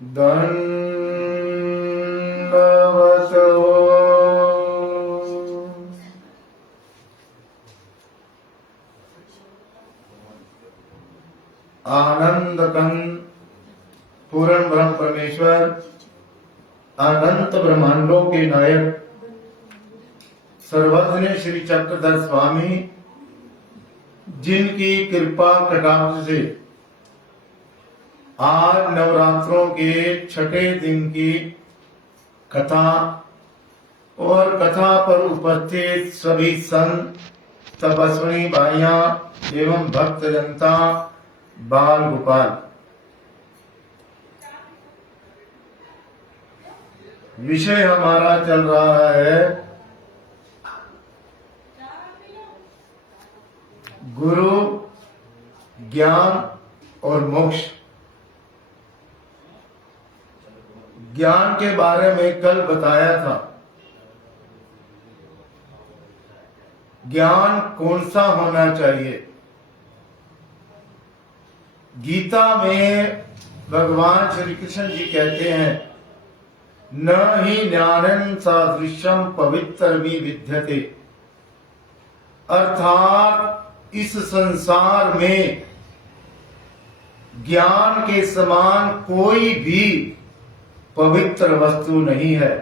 दंडवत आनंद कंद पूर्ण ब्रह्म परमेश्वर अनंत ब्रह्मांडों के नायक सर्वज्ञ श्री चक्रधर स्वामी, जिनकी कृपा कटाक्ष से आज नवरात्रों के छठे दिन की कथा और कथा पर उपस्थित सभी संत, तपस्विनी भाइयां एवं भक्त जनता, बाल गोपाल, विषय हमारा चल रहा है गुरु, ज्ञान और मोक्ष। ज्ञान के बारे में कल बताया था। ज्ञान कौन सा होना चाहिए? गीता में भगवान श्री कृष्ण जी कहते हैं, न ही ज्ञानं सादृश्यम पवित्रमि विद्यते। अर्थात इस संसार में ज्ञान के समान कोई भी पवित्र वस्तु नहीं है।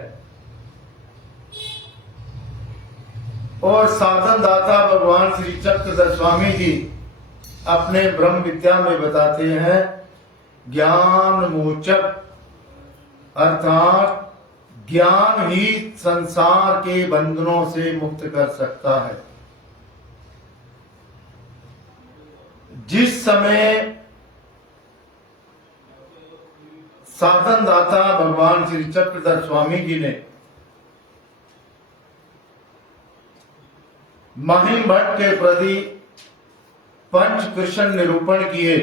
और साधन दाता भगवान श्री चक्रधर स्वामी जी अपने ब्रह्म विद्या में बताते हैं, ज्ञान मोचक अर्थात ज्ञान ही संसार के बंधनों से मुक्त कर सकता है। जिस समय साधन दाता भगवान श्री चक्रधर स्वामी जी ने महिम भट्ट के प्रति पंच कृष्ण निरूपण किए,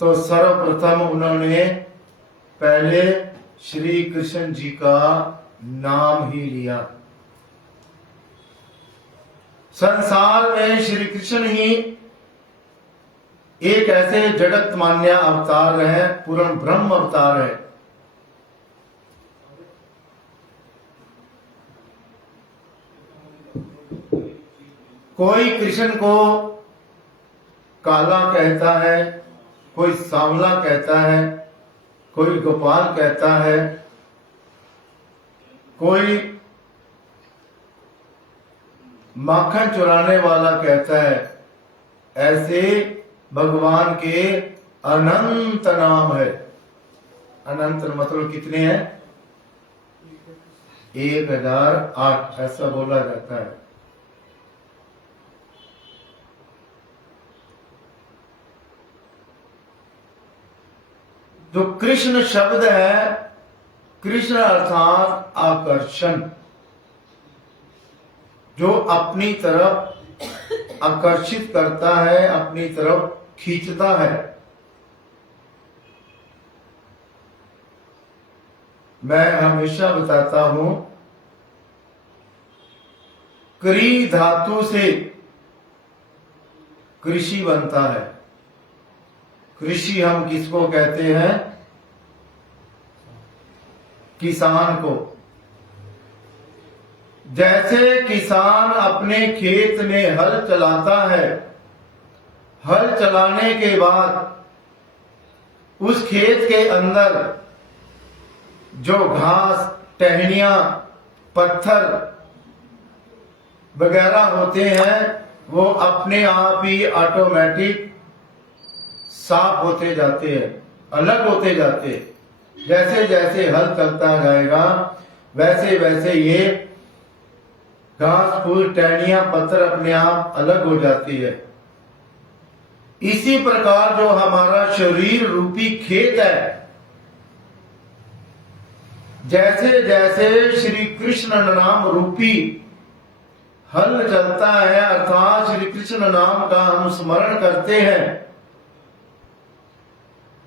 तो सर्वप्रथम उन्होंने पहले श्री कृष्ण जी का नाम ही लिया। संसार में श्री कृष्ण ही एक ऐसे जगत मान्य अवतार है, पूर्ण ब्रह्म अवतार है। कोई कृष्ण को काला कहता है, कोई सांवला कहता है, कोई गोपाल कहता है, कोई माखन चुराने वाला कहता है। ऐसे भगवान के अनंत नाम है। अनंत मतलब कितने हैं? 1008 ऐसा बोला जाता है। जो कृष्ण शब्द है, कृष्ण अर्थात आकर्षण, जो अपनी तरफ आकर्षित करता है, अपनी तरफ खींचता है। मैं हमेशा बताता हूं, क्री धातु से कृषि बनता है। कृषि हम किसको कहते हैं? किसान को। जैसे किसान अपने खेत में हल चलाता है, हल चलाने के बाद उस खेत के अंदर जो घास, टहनियां, पत्थर वगैरह होते हैं, वो अपने आप ही ऑटोमेटिक साफ होते जाते हैं, अलग होते जाते हैं। जैसे जैसे हल चलता जाएगा वैसे वैसे ये घास, फूल, टहनियां, पत्थर अपने आप अलग हो जाती है। इसी प्रकार जो हमारा शरीर रूपी खेत है, जैसे जैसे श्री कृष्ण नाम रूपी हल चलता है, अर्थात श्री कृष्ण नाम का हम स्मरण करते हैं,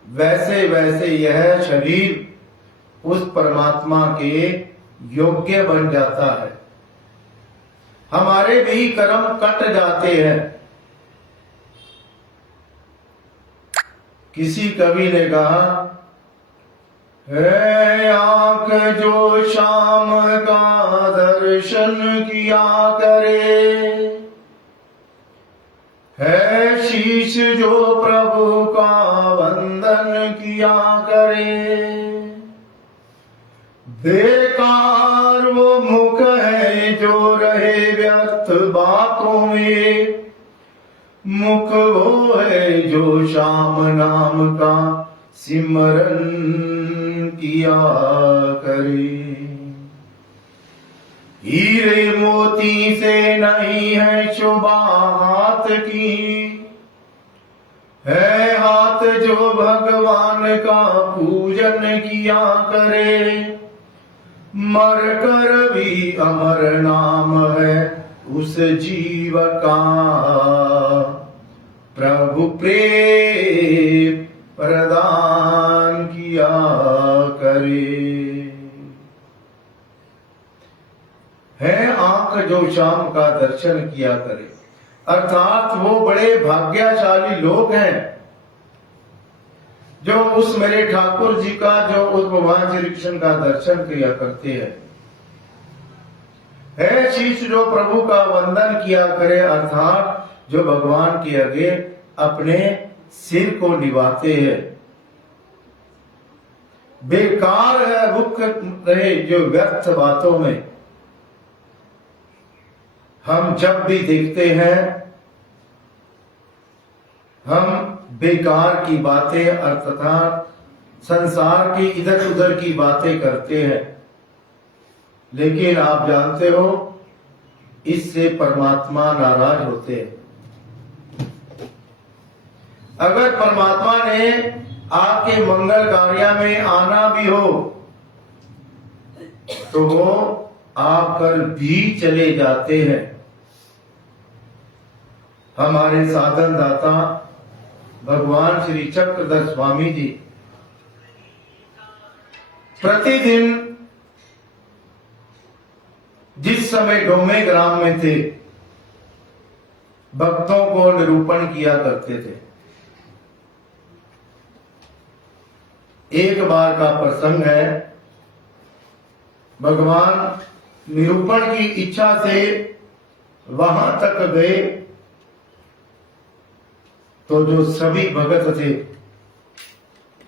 वैसे वैसे यह शरीर उस परमात्मा के योग्य बन जाता है। हमारे भी कर्म कट जाते हैं किसी कवि ने कहा, है आंख जो शाम का दर्शन किया करे, है शीश जो प्रभु का वंदन किया करे, बेकार वो मुख है जो रहे व्यर्थ बातों में, मुख वो है जो श्याम नाम का सिमरन किया करे। हीरे मोती से नहीं है शोभा हाथ की, है हाथ जो भगवान का पूजन किया करे, मर कर भी अमर नाम है उस जीव का, प्रभु प्रेम प्रदान किया करे। है आंख जो शाम का दर्शन किया करे, अर्थात वो बड़े भाग्यशाली लोग हैं जो उस मेरे ठाकुर जी का, जो उस भगवान श्री कृष्ण का दर्शन किया करते हैं। है शीश जो प्रभु का वंदन किया करे, अर्थात जो भगवान के आगे अपने सिर को निभाते हैं। बेकार है रुक रहे जो व्यर्थ बातों में। हम जब भी देखते हैं, हम बेकार की बातें अर्थात संसार की इधर उधर की बातें करते हैं, लेकिन आप जानते हो इससे परमात्मा नाराज होते हैं। अगर परमात्मा ने आपके मंगल कार्य में आना भी हो तो वो आकर भी चले जाते हैं। हमारे साधन दाता भगवान श्री चक्रधर स्वामी जी प्रतिदिन जिस समय डोमे ग्राम में थे, भक्तों को निरूपण किया करते थे। एक बार का प्रसंग है, भगवान निरूपण की इच्छा से वहां तक गए तो जो सभी भगत थे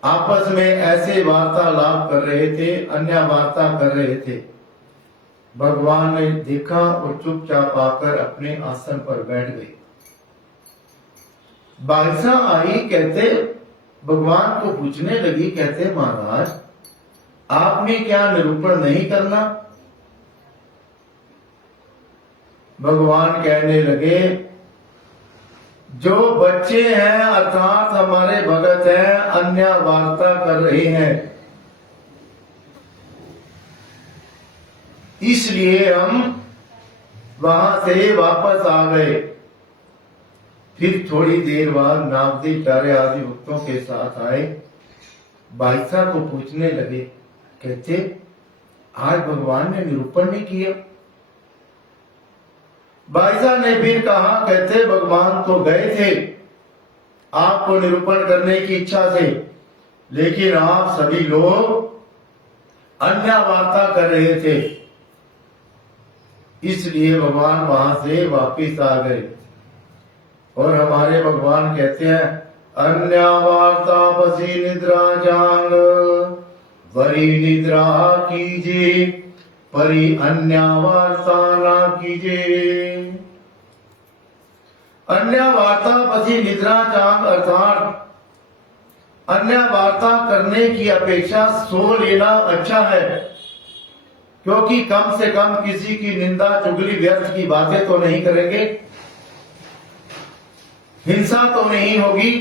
आपस में ऐसे वार्तालाप कर रहे थे, अन्य वार्ता कर रहे थे। भगवान ने देखा और चुपचाप आकर अपने आसन पर बैठ गए। बादशाह आई, कहते भगवान को पूछने लगी, कहते महाराज आपने क्या निरूपण नहीं करना? भगवान कहने लगे, जो बच्चे हैं अर्थात हमारे भगत हैं, अन्य वार्ता कर रहे हैं, इसलिए हम वहां से वापस आ गए। फिर थोड़ी देर बाद नावदेव प्यारे आदि भक्तों के साथ आए। बादशाह को पूछने लगे, कहते आज भगवान ने निरूपण नहीं किया। बादशाह ने फिर कहा, कहते भगवान तो गए थे आपको निरूपण करने की इच्छा से, लेकिन आप सभी लोग अन्य वार्ता कर रहे थे, इसलिए भगवान वहां से वापिस आ गए। और हमारे भगवान कहते हैं, अन्य वार्ता बसी निद्रा जांग, वरी निद्रा कीजिए, परी अन्य वार्ता ना कीजिए। अन्य वार्ता बसी निद्रा जांग अर्थात अन्य वार्ता करने की अपेक्षा सो लेना अच्छा है, क्योंकि कम से कम किसी की निंदा चुगली व्यर्थ की बातें तो नहीं करेंगे, हिंसा तो नहीं होगी,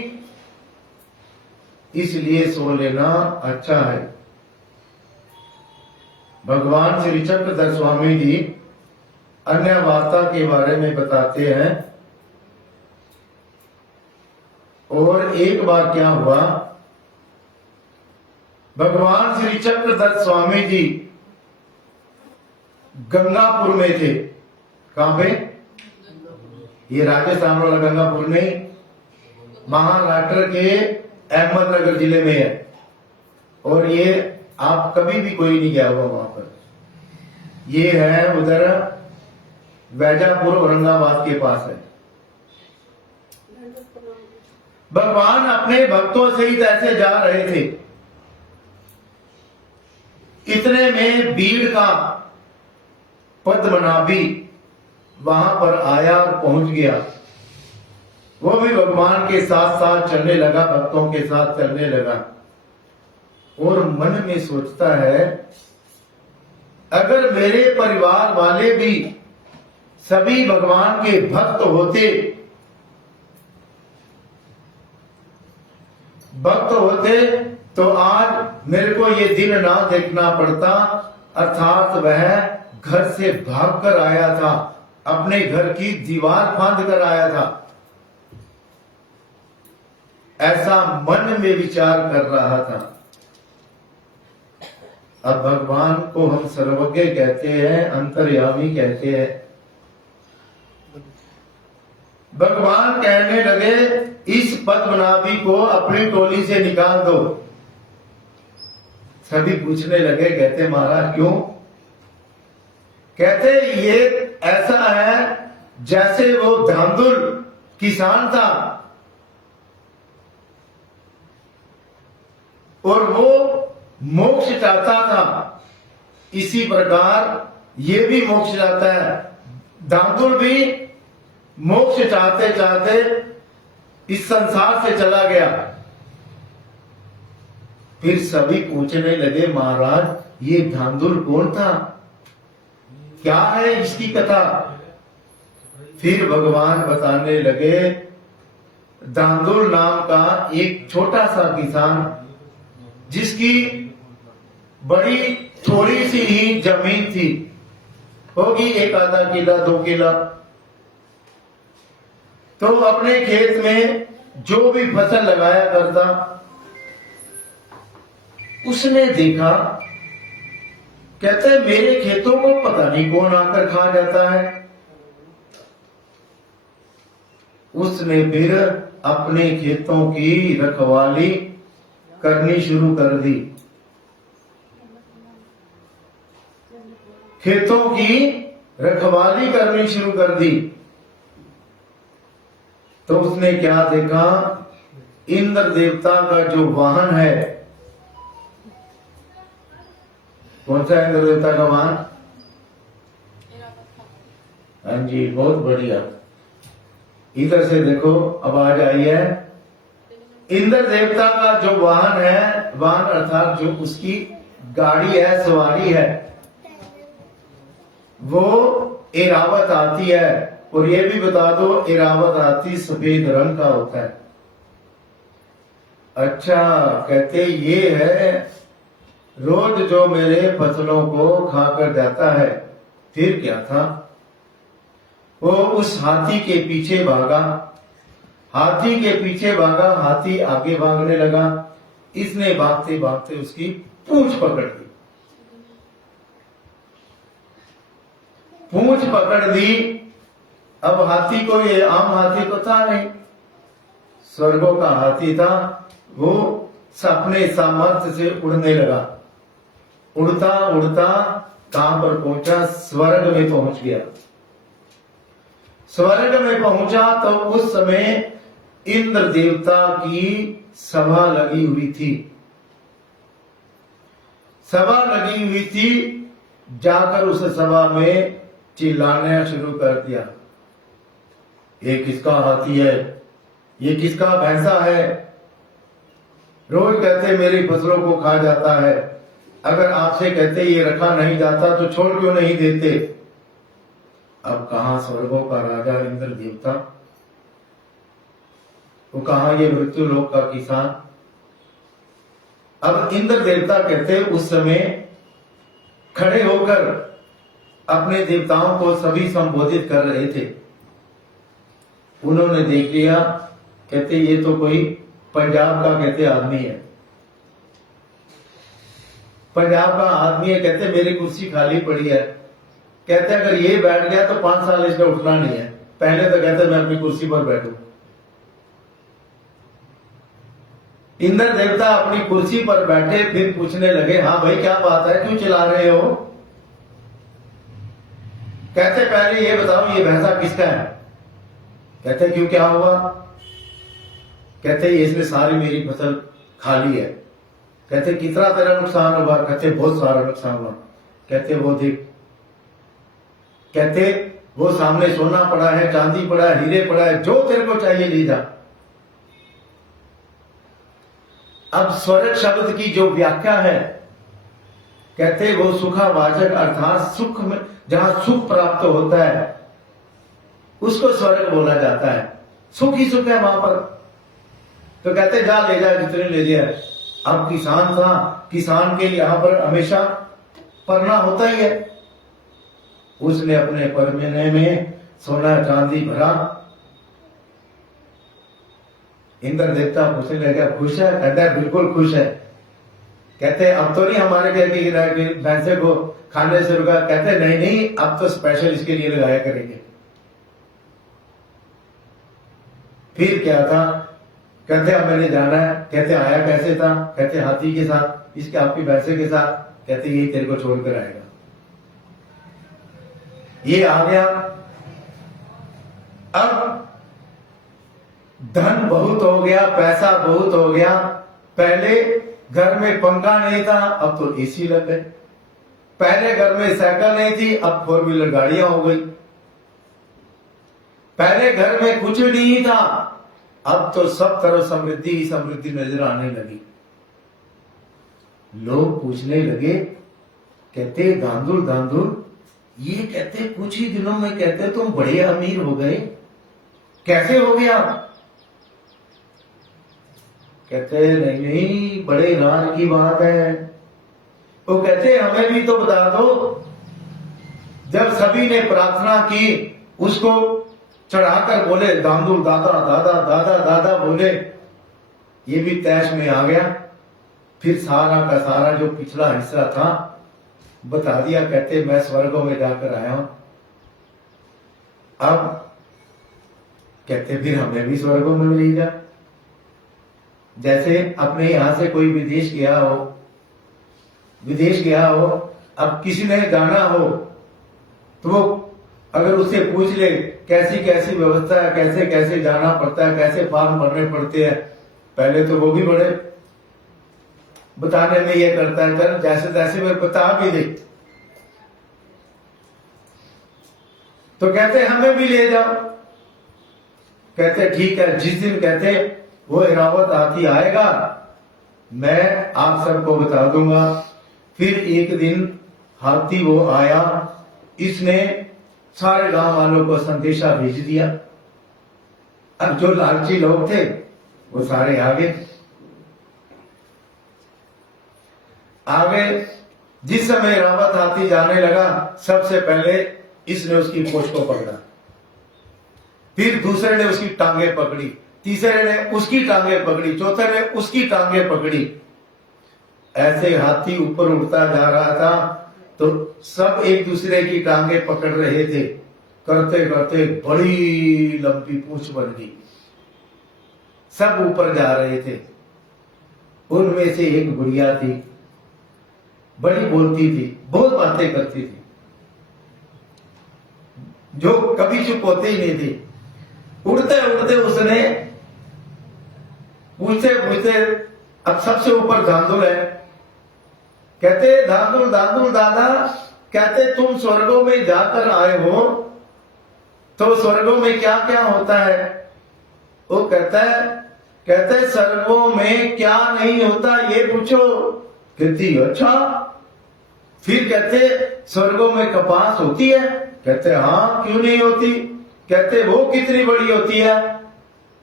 इसलिए सो लेना अच्छा है। भगवान श्री चक्रधर स्वामी जी अन्य वार्ता के बारे में बताते हैं। और एक बार क्या हुआ, भगवान श्री चक्रधर स्वामी जी गंगापुर में थे। कहां पे? ये राजस्थान वाला गंगापुर नहीं, महाराष्ट्र के अहमदनगर जिले में है, और ये आप कभी भी कोई नहीं गया होगा वहां पर। ये है उधर वैजापुर औरंगाबाद के पास है। भगवान अपने भक्तों सहित ऐसे जा रहे थे, इतने में भीड़ का पद्मनाभी वहां पर आया और पहुंच गया। वो भी भगवान के साथ साथ चलने लगा, भक्तों के साथ चलने लगा, और मन में सोचता है अगर मेरे परिवार वाले भी सभी भगवान के भक्त होते तो आज मेरे को ये दिन ना देखना पड़ता। अर्थात वह घर से भागकर आया था, अपने घर की दीवार फांद कर आया था, ऐसा मन में विचार कर रहा था। अब भगवान को हम सर्वज्ञ कहते हैं, अंतर्यामी कहते हैं। भगवान कहने लगे इस पद्मनाभी को अपनी टोली से निकाल दो। सभी पूछने लगे, कहते महाराज क्यों? कहते ये ऐसा है जैसे वो धांधुल किसान था और वो मोक्ष चाहता था, इसी प्रकार ये भी मोक्ष चाहता है। धांधुल भी मोक्ष चाहते चाहते इस संसार से चला गया। फिर सभी पूछने लगे महाराज ये धांधुल कौन था, क्या है इसकी कथा? फिर भगवान बताने लगे धांधुल नाम का एक छोटा सा किसान, जिसकी बड़ी थोड़ी सी ही जमीन थी, होगी 1 आधा किला 2 किला, तो अपने खेत में जो भी फसल लगाया करता, उसने देखा, कहते मेरे खेतों को पता नहीं कौन आकर खा जाता है। उसने फिर अपने खेतों की रखवाली करनी शुरू कर दी। खेतों की रखवाली करनी शुरू कर दी तो उसने क्या देखा, इंद्र देवता का जो वाहन है, कौन सा इंद्र देवता का वाहन? हाँ जी, बहुत बढ़िया। इधर से देखो, आवाज आई है। इंद्र देवता का जो वाहन है, वाहन अर्थात जो उसकी गाड़ी है, सवारी है, वो एरावत आती है। और ये भी बता दो, एरावत हाथी सफेद रंग का होता है। अच्छा, कहते ये है रोज जो मेरे फसलों को खाकर जाता है। फिर क्या था, वो उस हाथी के पीछे भागा, हाथी के पीछे भागा, हाथी आगे भागने लगा। इसने भागते भागते उसकी पूंछ पकड़ दी। पूंछ पकड़ दी। अब हाथी को, ये आम हाथी तो था नहीं, स्वर्गों का हाथी था। वो अपने सामर्थ्य से उड़ने लगा। उड़ता उड़ता कहां पर पहुंचा? स्वर्ग में पहुंच गया। स्वर्ग में पहुंचा तो उस समय इंद्र देवता की सभा लगी हुई थी। सभा लगी हुई थी। जाकर उस सभा में चिल्लाना शुरू कर दिया, ये किसका हाथी है, ये किसका भैंसा है, रोज कहते मेरी फसलों को खा जाता है, अगर आपसे कहते ये रखा नहीं जाता तो छोड़ क्यों नहीं देते? अब कहां स्वर्गों का राजा इंद्र देवता, वो कहां ये मृत्यु लोक का किसान। अब इंद्र देवता कहते उस समय खड़े होकर अपने देवताओं को सभी संबोधित कर रहे थे। उन्होंने देख लिया, कहते ये तो कोई पंजाब का कहते आदमी है, पंजाब का आदमी है। कहते मेरी कुर्सी खाली पड़ी है, कहते अगर ये बैठ गया तो 5 साल इसका उठना नहीं है। पहले तो कहते मैं अपनी कुर्सी पर बैठूं। इंद्र देवता अपनी कुर्सी पर बैठे, फिर पूछने लगे, हाँ भाई क्या बात है, क्यों चिल्ला रहे हो? कहते पहले ये बताओ ये भैंसा किसका है? कहते क्यों क्या हुआ? कहते इसने सारी मेरी फसल खा ली है। कहते कितना तेरा नुकसान हुआ? कहते बहुत सारा नुकसान हुआ। कहते वो देख, कहते वो सामने सोना पड़ा है, चांदी पड़ा है, हीरे पड़ा है, जो तेरे को चाहिए ले जा। अब स्वर्ग शब्द की जो व्याख्या है, कहते वो सुखावाचक अर्थात सुख में जहां सुख प्राप्त होता है उसको स्वर्ग बोला जाता है। सुख ही सुख है वहां पर। तो कहते जा ले जा जितने ले लिया। अब किसान था, किसान के यहाँ पर हमेशा परना होता ही है। उसने अपने परमेने में सोना चांदी भरा। इंद्र देवता पूछने लगा खुश है? कहता है बिल्कुल खुश है। कहते अब तो नहीं हमारे घर की भैंसे को खाने से रुका? कहते नहीं नहीं, अब तो स्पेशल इसके लिए लगाया करेंगे। फिर क्या था? कहते अब मैंने जाना है। कहते आया कैसे था? कहते हाथी के साथ, इसके आपकी भैंसे के साथ। कहते यही तेरे को छोड़कर आएगा। ये आ गया। अब धन बहुत हो गया, पैसा बहुत हो गया। पहले घर में पंखा नहीं था, अब तो एसी लग गए। पहले घर में साइकिल नहीं थी, अब 4 व्हीलर गाड़ियां हो गई। पहले घर में कुछ नहीं था, अब तो सब तरफ समृद्धि ही समृद्धि नजर आने लगी। लोग पूछने लगे, कहते दांदुल दांदुल, ये कहते कुछ ही दिनों में कहते तुम बड़े अमीर हो गए, कैसे हो गया? कहते नहीं नहीं, बड़े राज की बात है। वो कहते हमें भी तो बता दो। जब सभी ने प्रार्थना की, उसको चढ़ाकर बोले दांदुल दादा दादा दादा दादा बोले, ये भी तैश में आ गया। फिर सारा का सारा जो पिछला हिस्सा था बता दिया। कहते मैं स्वर्गों में जाकर आया हूं। अब कहते फिर हमें भी स्वर्गों में ले जा। जैसे अपने यहां से कोई विदेश गया हो, अब किसी ने जाना हो तो वो अगर उससे पूछ ले कैसी कैसी व्यवस्था है, कैसे कैसे जाना पड़ता है, कैसे फॉर्म भरने पड़ते हैं, पहले तो वो भी बड़े बताने में ये करता है चल जैसे तैसे मैं बता भी दे। तो कहते हमें भी ले जाओ। कहते ठीक है, जिस दिन कहते वो इरावत हाथी आएगा मैं आप सबको बता दूंगा। फिर एक दिन हाथी वो आया, इसने सारे गांव वालों को संदेशा भेज दिया। अब जो लालची लोग थे वो सारे आगे जिस समय रावत हाथी जाने लगा, सबसे पहले इसने उसकी पोछ को पकड़ा, फिर दूसरे ने उसकी टांगे पकड़ी, तीसरे ने उसकी टांगे पकड़ी, चौथे ने उसकी टांगे पकड़ी। ऐसे हाथी ऊपर उड़ता जा रहा था तो सब एक दूसरे की टांगे पकड़ रहे थे। करते करते बड़ी लंबी पूंछ बन गई। सब ऊपर जा रहे थे। उनमें से एक गुड़िया थी, बड़ी बोलती थी, बहुत बातें करती थी, जो कभी चुप होते ही नहीं थी। उड़ते उड़ते उसने पूछते पूछते अब सबसे ऊपर धांधुल है। कहते धांधुल धांधुल दादा, कहते तुम स्वर्गों में जाकर आए हो तो स्वर्गों में क्या क्या होता है? वो कहते स्वर्गों में क्या नहीं होता ये पूछो। कहती अच्छा। फिर कहते स्वर्गों में कपास होती है? कहते हाँ, क्यों नहीं होती? कहते वो कितनी बड़ी होती है?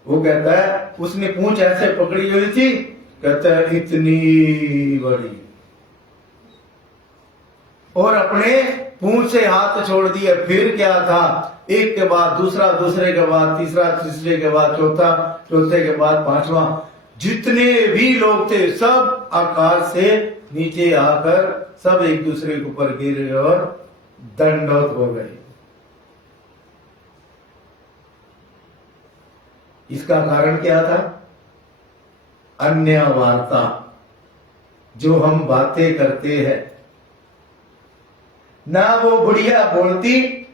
वो कहता है उसने पूंछ ऐसे पकड़ी हुई थी। कहता है इतनी बड़ी, और अपने पूंछ से हाथ छोड़ दिए। फिर क्या था, एक के बाद दूसरा, दूसरे के बाद तीसरा, तीसरे के बाद चौथा, चौथे के बाद पांचवा, जितने भी लोग थे सब आकाश से नीचे आकर सब एक दूसरे के ऊपर गिर और दंडवत हो गए। इसका कारण क्या था? अन्य वार्ता, जो हम बातें करते हैं, ना वो बुढ़िया बोलती,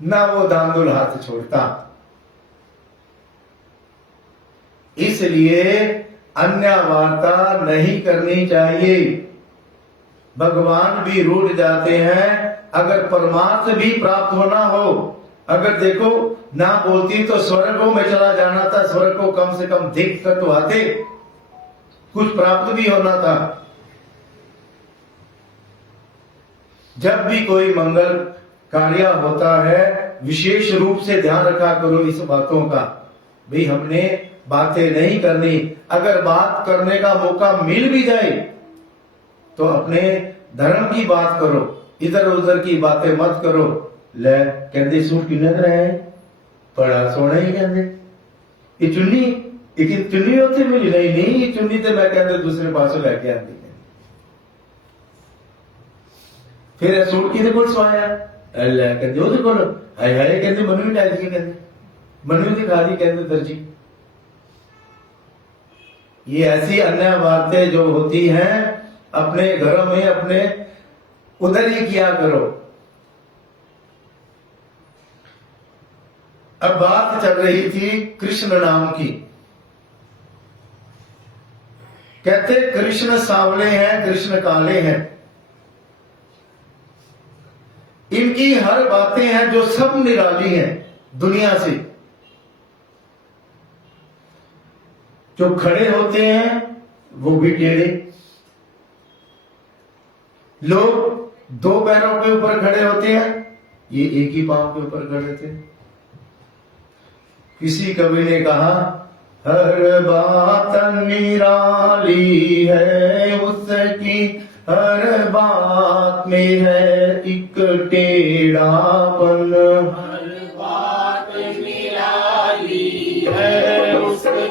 ना वो दांदुल हाथ छोड़ता। इसलिए अन्य वार्ता नहीं करनी चाहिए। भगवान भी रूठ जाते हैं। अगर परमार्थ भी प्राप्त होना हो, अगर देखो ना बोलती तो स्वर्गों में चला जाना था, स्वर्ग को कम से कम देख कर तो आते, कुछ प्राप्त भी होना था। जब भी कोई मंगल कार्य होता है, विशेष रूप से ध्यान रखा करो इस बातों का। भाई हमने बातें नहीं करनी। अगर बात करने का मौका मिल भी जाए तो अपने धर्म की बात करो, इधर उधर की बातें मत करो। ले कहते सूट किन्ने रहे बड़ा सोना ही कहते ये चुन्नी, एक चुन्नी उत्थे मिली नहीं, नहीं चुन्नी तो मैं कहते दूसरे पासों लैके आती। फिर सूट किहदे कोल सवाया? ले कहते ओहदे कोल। हाय हाय कहते मनु भी लाई दी, कहते मनु दिखा दी, कहते दर्जी। ये ऐसी अन्य बातें जो होती हैं अपने घरों में अपने उधर ही किया करो। अब बात चल रही थी कृष्ण नाम की। कहते कृष्ण सांवले हैं, कृष्ण काले हैं। इनकी हर बातें हैं जो सब निराली हैं दुनिया से। जो खड़े होते हैं वो भी टेढ़े। लोग दो पैरों के ऊपर खड़े होते हैं, ये एक ही पांव के ऊपर खड़े थे। किसी कवि ने कहा हर बात निराली है उसकी, हर बात में है एक टेढ़ापन। हर बात निराली है उसकी,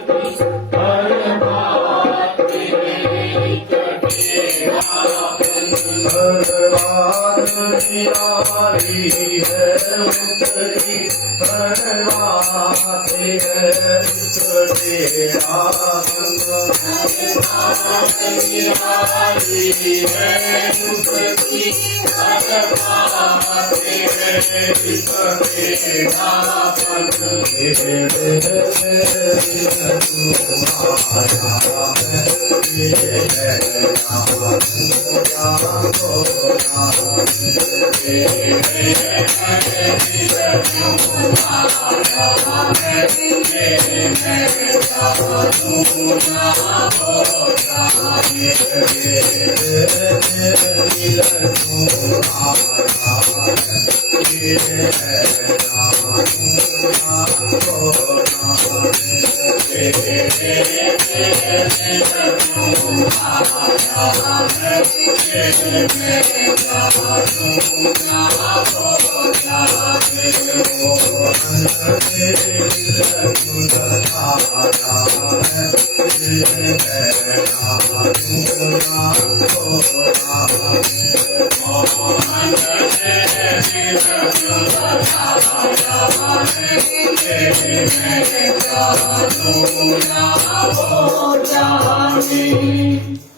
हर बात में है एक टेढ़ापन। हर बात निराली है उसकी, हर बात में है एक टेढ़ापन। हर बात निराली है उसकी, हर बात में है एक टेढ़ापन।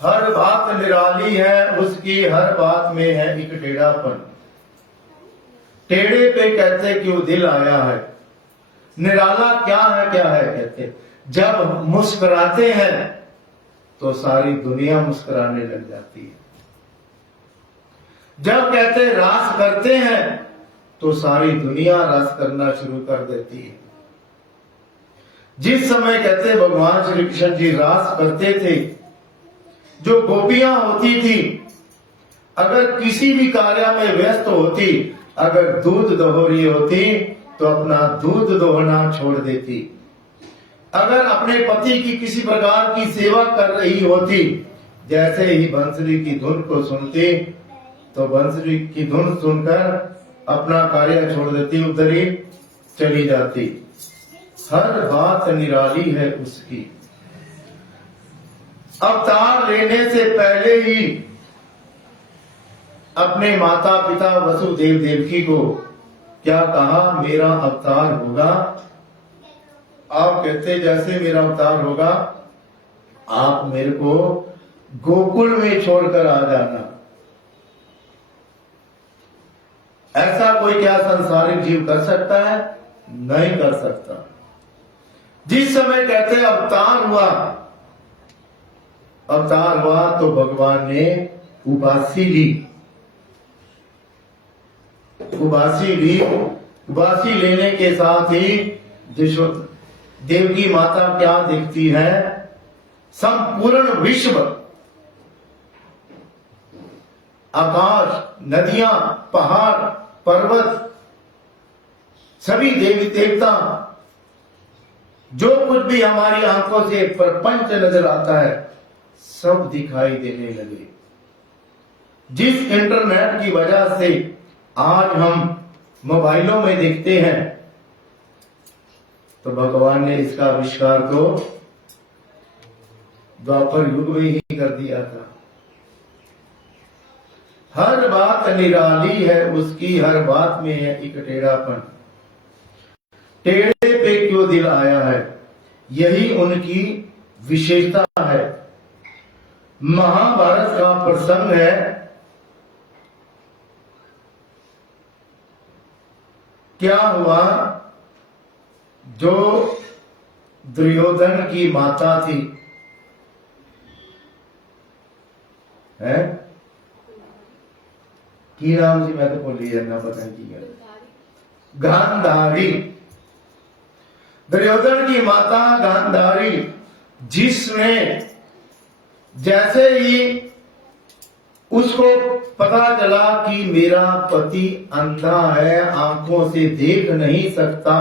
हर बात निराली है उसकी, हर बात में है एक टेढ़ापन। टेढ़े पे कहते क्यों दिल आया है। निराला क्या है, क्या है कहते जब मुस्कुराते हैं तो सारी दुनिया मुस्कुराने लग जाती है। जब कहते रास करते हैं तो सारी दुनिया रास करना शुरू कर देती है। जिस समय कहते भगवान श्री कृष्ण जी रास करते थे, जो गोपियां होती थी अगर किसी भी कार्य में व्यस्त होती, अगर दूध दोह रही होती तो अपना दूध दोहना छोड़ देती। अगर अपने पति की किसी प्रकार की सेवा कर रही होती, जैसे ही बंसुरी की धुन को सुनती तो बंसुरी की धुन सुनकर अपना कार्य छोड़ देती, उधर ही चली जाती। हर बात निराली है उसकी। अवतार लेने से पहले ही अपने माता पिता वसुदेव देवकी को क्या कहा, मेरा अवतार होगा। आप कहते जैसे मेरा अवतार होगा आप मेरे को गोकुल में छोड़कर आ जाना। ऐसा कोई क्या संसारिक जीव कर सकता है? नहीं कर सकता। जिस समय कहते अवतार हुआ तो भगवान ने उबासी ली। उबासी लेने के साथ ही देवकी माता क्या दिखती है? संपूर्ण विश्व, आकाश, नदियां, पहाड़, पर्वत, सभी देवी देवता, जो कुछ भी हमारी आंखों से प्रपंच नजर आता है, सब दिखाई देने लगे। जिस इंटरनेट की वजह से आज हम मोबाइलों में देखते हैं, तो भगवान ने इसका आविष्कार तो द्वापर युग में ही कर दिया था। हर बात निराली है उसकी, हर बात में है एक टेढ़ापन। टेढ़े पे क्यों दिल आया है, यही उनकी विशेषता है। महाभारत का प्रसंग है। क्या हुआ? जो दुर्योधन की माता थी, है की नाम जी, मैं तो बोल रही ना, पता नहीं की गांधारी। दुर्योधन की माता गांधारी, जिसने जैसे ही उसको पता चला कि मेरा पति अंधा है, आंखों से देख नहीं सकता,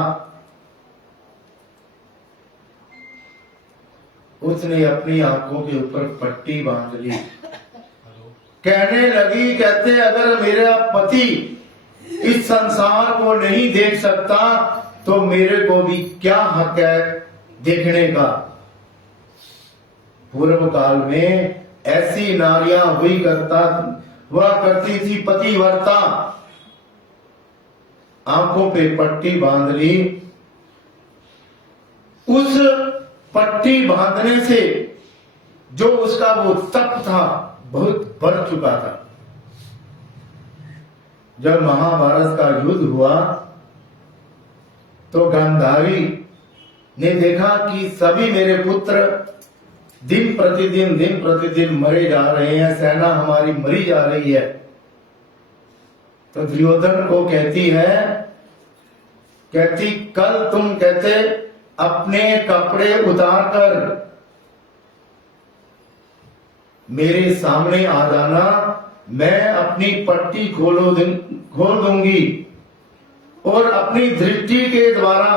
उसने अपनी आंखों के ऊपर पट्टी बांध ली। कहने लगी, कहते अगर मेरा पति इस संसार को नहीं देख सकता तो मेरे को भी क्या हक है देखने का। पूर्व काल में ऐसी नारियां हुआ करती थी, पतिव्रता, आंखों पे पट्टी बांध ली। उस पट्टी बांधने से जो उसका वो तप था बहुत बढ़ चुका था। जब महाभारत का युद्ध हुआ तो गांधारी ने देखा कि सभी मेरे पुत्र दिन प्रतिदिन मरे जा रहे हैं, सेना हमारी मरी जा रही है। तो दुर्योधन को कहती है, कहती कल तुम कहते अपने कपड़े उतार कर मेरे सामने आ जाना, मैं अपनी पट्टी खोल दूंगी और अपनी दृष्टि के द्वारा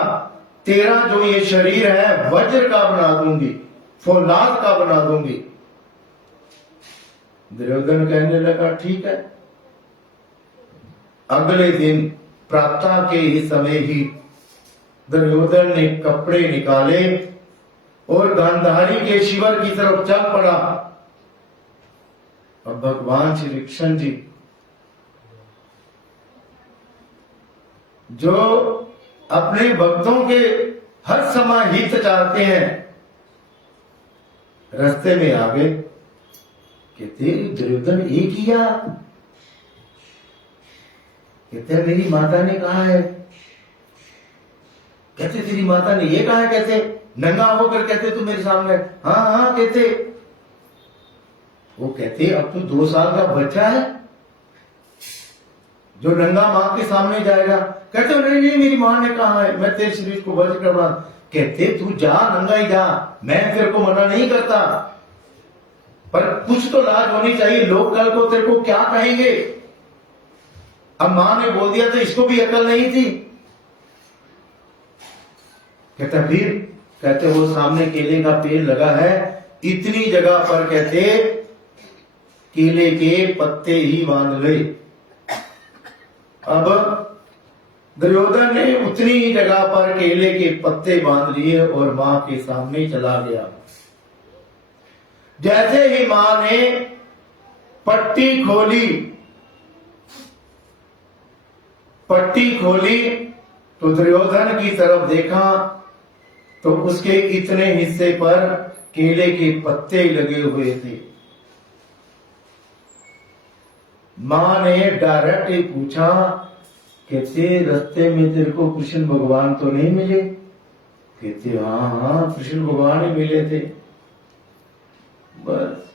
तेरा जो ये शरीर है वज्र का बना दूंगी, फौलाद का बना दूंगी। दुर्योधन कहने लगा ठीक है। अगले दिन प्रातः के ही समय ही दुर्योधन ने कपड़े निकाले और गांधारी के शिविर की तरफ चल पड़ा। अब भगवान श्री कृष्ण जी जो अपने भक्तों के हर समय हित चाहते हैं, रास्ते में आ गए। कहते दुर्योधन ये किया, कहते मेरी माता ने कहा है, कहते तेरी माता ने ये कहा है, कहते नंगा होकर कहते तू मेरे सामने, हाँ कहते। वो कहते अब तू 2 साल का बच्चा है जो नंगा मां के सामने जाएगा। कहते नहीं मेरी मां ने कहा है मैं तेरे शरीर को वज्र करवा। कहते तू जा, नंगा ही जा, मैं तेरे को मना नहीं करता, पर कुछ तो लाज होनी चाहिए, लोग कल को तेरे को क्या कहेंगे। अब मां ने बोल दिया तो इसको भी अकल नहीं थी। कहता फिर, कहते वो सामने केले का पेड़ लगा है, इतनी जगह पर कहते केले के पत्ते ही बांध ले। अब दुर्योधन ने उतनी ही जगह पर केले के पत्ते बांध लिए और मां के सामने चला गया। जैसे ही मां ने पट्टी खोली तो दुर्योधन की तरफ देखा तो उसके इतने हिस्से पर केले के पत्ते लगे हुए थे। मां ने डायरेक्ट ही पूछा, कहते रास्ते में तेरे को कृष्ण भगवान तो नहीं मिले? कहते हाँ कृष्ण भगवान ही मिले थे। बस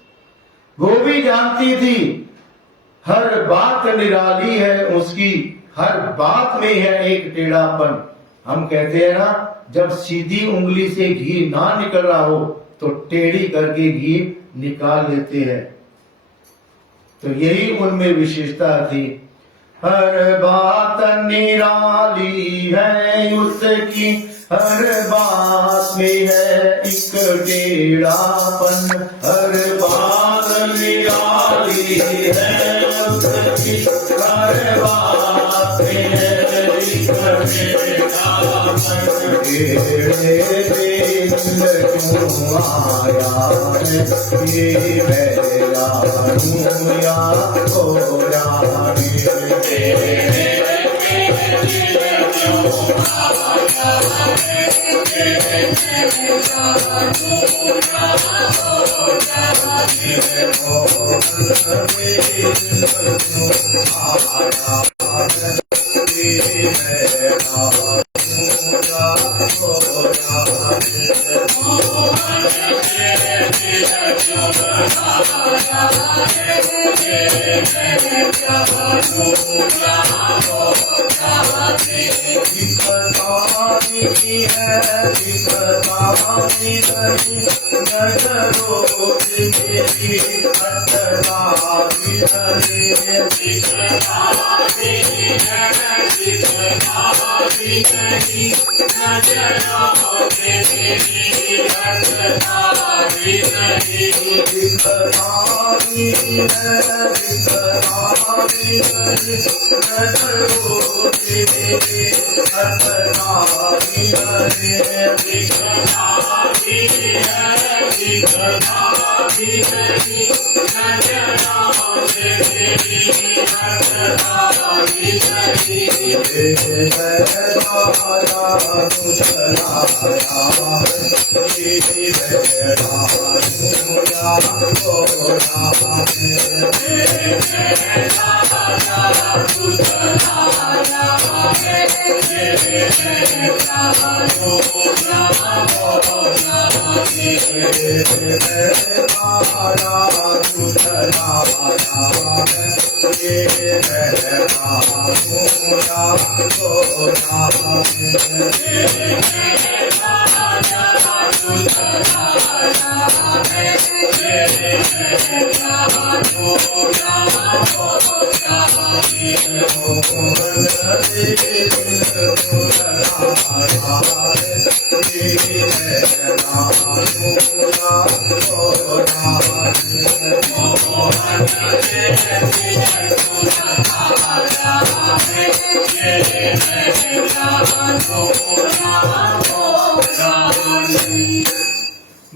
वो भी जानती थी हर बात निराली है उसकी, हर बात में है एक टेढ़ापन। हम कहते हैं ना, जब सीधी उंगली से घी ना निकल रहा हो तो टेढ़ी करके घी निकाल लेते हैं। तो यही उनमें विशेषता थी। हर बात निराली है उसकी, हर बात में है एक टेढ़ापन। हर बात निराली है उसकी, हर बात में है एक टेढ़ापन। टेढ़े दिल क्यों आया है, ये मैं जानूं या ओ जाने।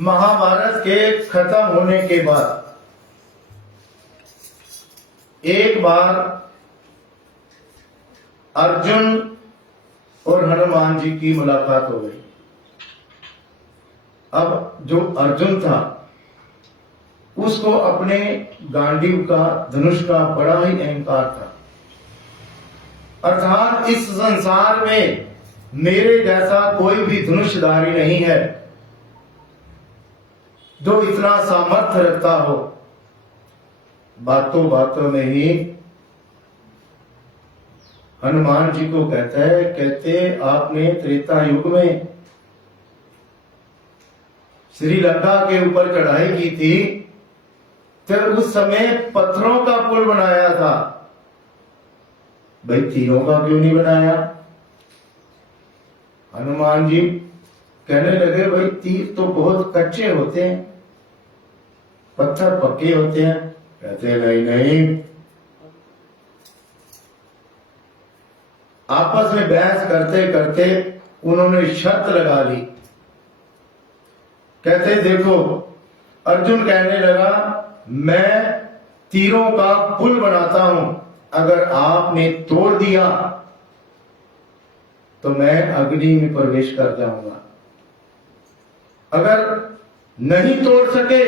महाभारत के खत्म होने के बाद एक बार अर्जुन और हनुमान जी की मुलाकात हो गई। अब जो अर्जुन था उसको अपने गांडीव का, धनुष का बड़ा ही अहंकार था। अर्थात इस संसार में मेरे जैसा कोई भी धनुषधारी नहीं है जो इतना सामर्थ्य रखता हो। बातों बातों में ही हनुमान जी को कहते आपने त्रेता युग में श्रीलंका के ऊपर चढ़ाई की थी, फिर उस समय पत्थरों का पुल बनाया था, भाई तीरों का क्यों नहीं बनाया? हनुमान जी कहने लगे, भाई तीर तो बहुत कच्चे होते हैं, पत्थर पक्के होते हैं। कहते नहीं नहीं। आपस में बहस करते करते उन्होंने शर्त लगा ली। कहते देखो, अर्जुन कहने लगा मैं तीरों का पुल बनाता हूं, अगर आपने तोड़ दिया तो मैं अग्नि में प्रवेश कर जाऊंगा, अगर नहीं तोड़ सके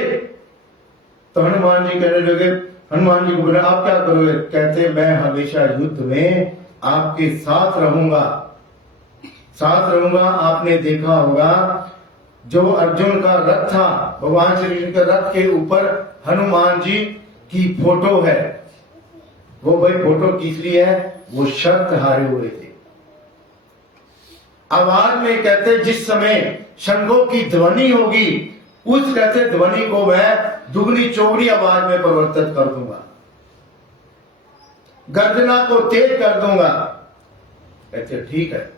तो हनुमान जी कहने लगे, हनुमान जी को बोला आप क्या करोगे? कहते मैं हमेशा युद्ध में आपके साथ रहूंगा, साथ रहूंगा। आपने देखा होगा जो अर्जुन का रथ था, भगवान श्री कृष्ण के रथ के ऊपर हनुमान जी की फोटो है। वो भाई फोटो किस लिए है? वो शर्त हारे हुए थे। आवाज में कहते जिस समय शंखों की ध्वनि होगी उस कहते ध्वनि को मैं दुगनी चौगनी आवाज में परिवर्तित कर दूंगा, गर्जना को तेज कर दूंगा। कहते ठीक है।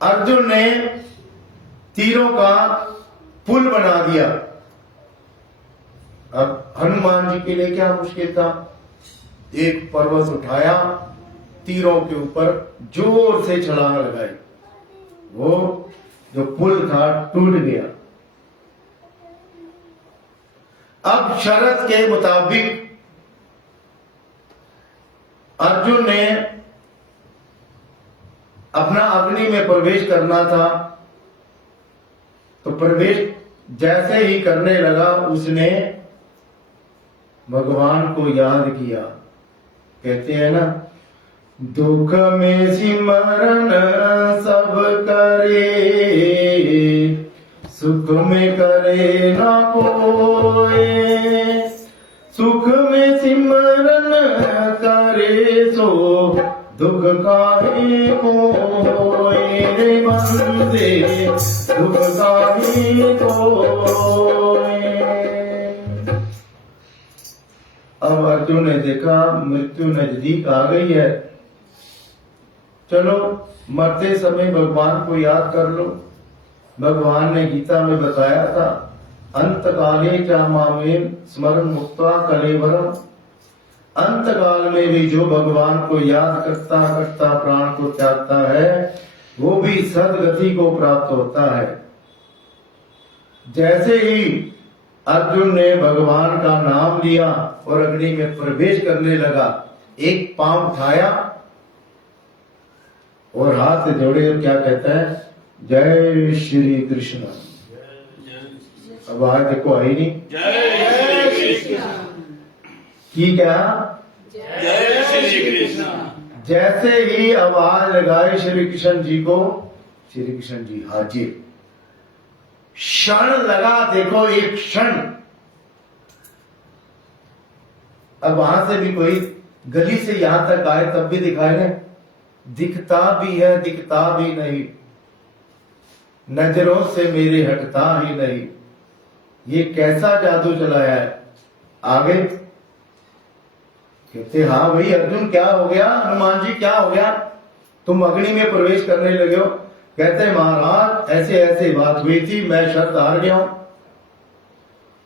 अर्जुन ने तीरों का पुल बना दिया। अब हनुमान जी के लिए क्या मुश्किल था? एक पर्वत उठाया, तीरों के ऊपर जोर से छलांग लगाई, वो जो पुल था टूट गया। अब शरत के मुताबिक अर्जुन ने अपना अग्नि में प्रवेश करना था, तो प्रवेश जैसे ही करने लगा उसने भगवान को याद किया। कहते हैं ना, दुख में सिमरन सब करे, सुख में करे ना कोई। सुख में सिमरन करे सो दुख काहे कोई रे बंदे, दुख काहे कोई। अब अर्जुन ने देखा मृत्यु नजदीक आ गई है, चलो मरते समय भगवान को याद कर लो। भगवान ने गीता में बताया था, अंत काले चा मामेन स्मरण मुक्ता कलेवरम। अंत काल में भी जो भगवान को याद करता करता प्राण को त्यागता है वो भी सदगति को प्राप्त होता है। जैसे ही अर्जुन ने भगवान का नाम लिया और अग्नि में प्रवेश करने लगा, एक पांव उठाया और हाथ जोड़े और क्या कहता है, जय श्री कृष्ण। अब आज देखो आई नहीं, जय श्री कृष्ण की क्या, जय श्री कृष्ण। जैसे ही आवाज लगाई श्री कृष्ण जी को, श्री कृष्ण जी हाजिर। क्षण लगा, देखो एक क्षण। अब वहां से भी कोई गली से यहां तक आए तब भी दिखाए ना, दिखता भी है दिखता भी नहीं, नजरों से मेरे हटता ही नहीं। ये कैसा जादू चलाया है? आगे कहते हाँ भाई अर्जुन क्या हो गया, हनुमान जी क्या हो गया, तुम अग्नि में प्रवेश करने लगे हो। कहते महाराज ऐसे ऐसे बात हुई थी, मैं शर्त हार गया हूं।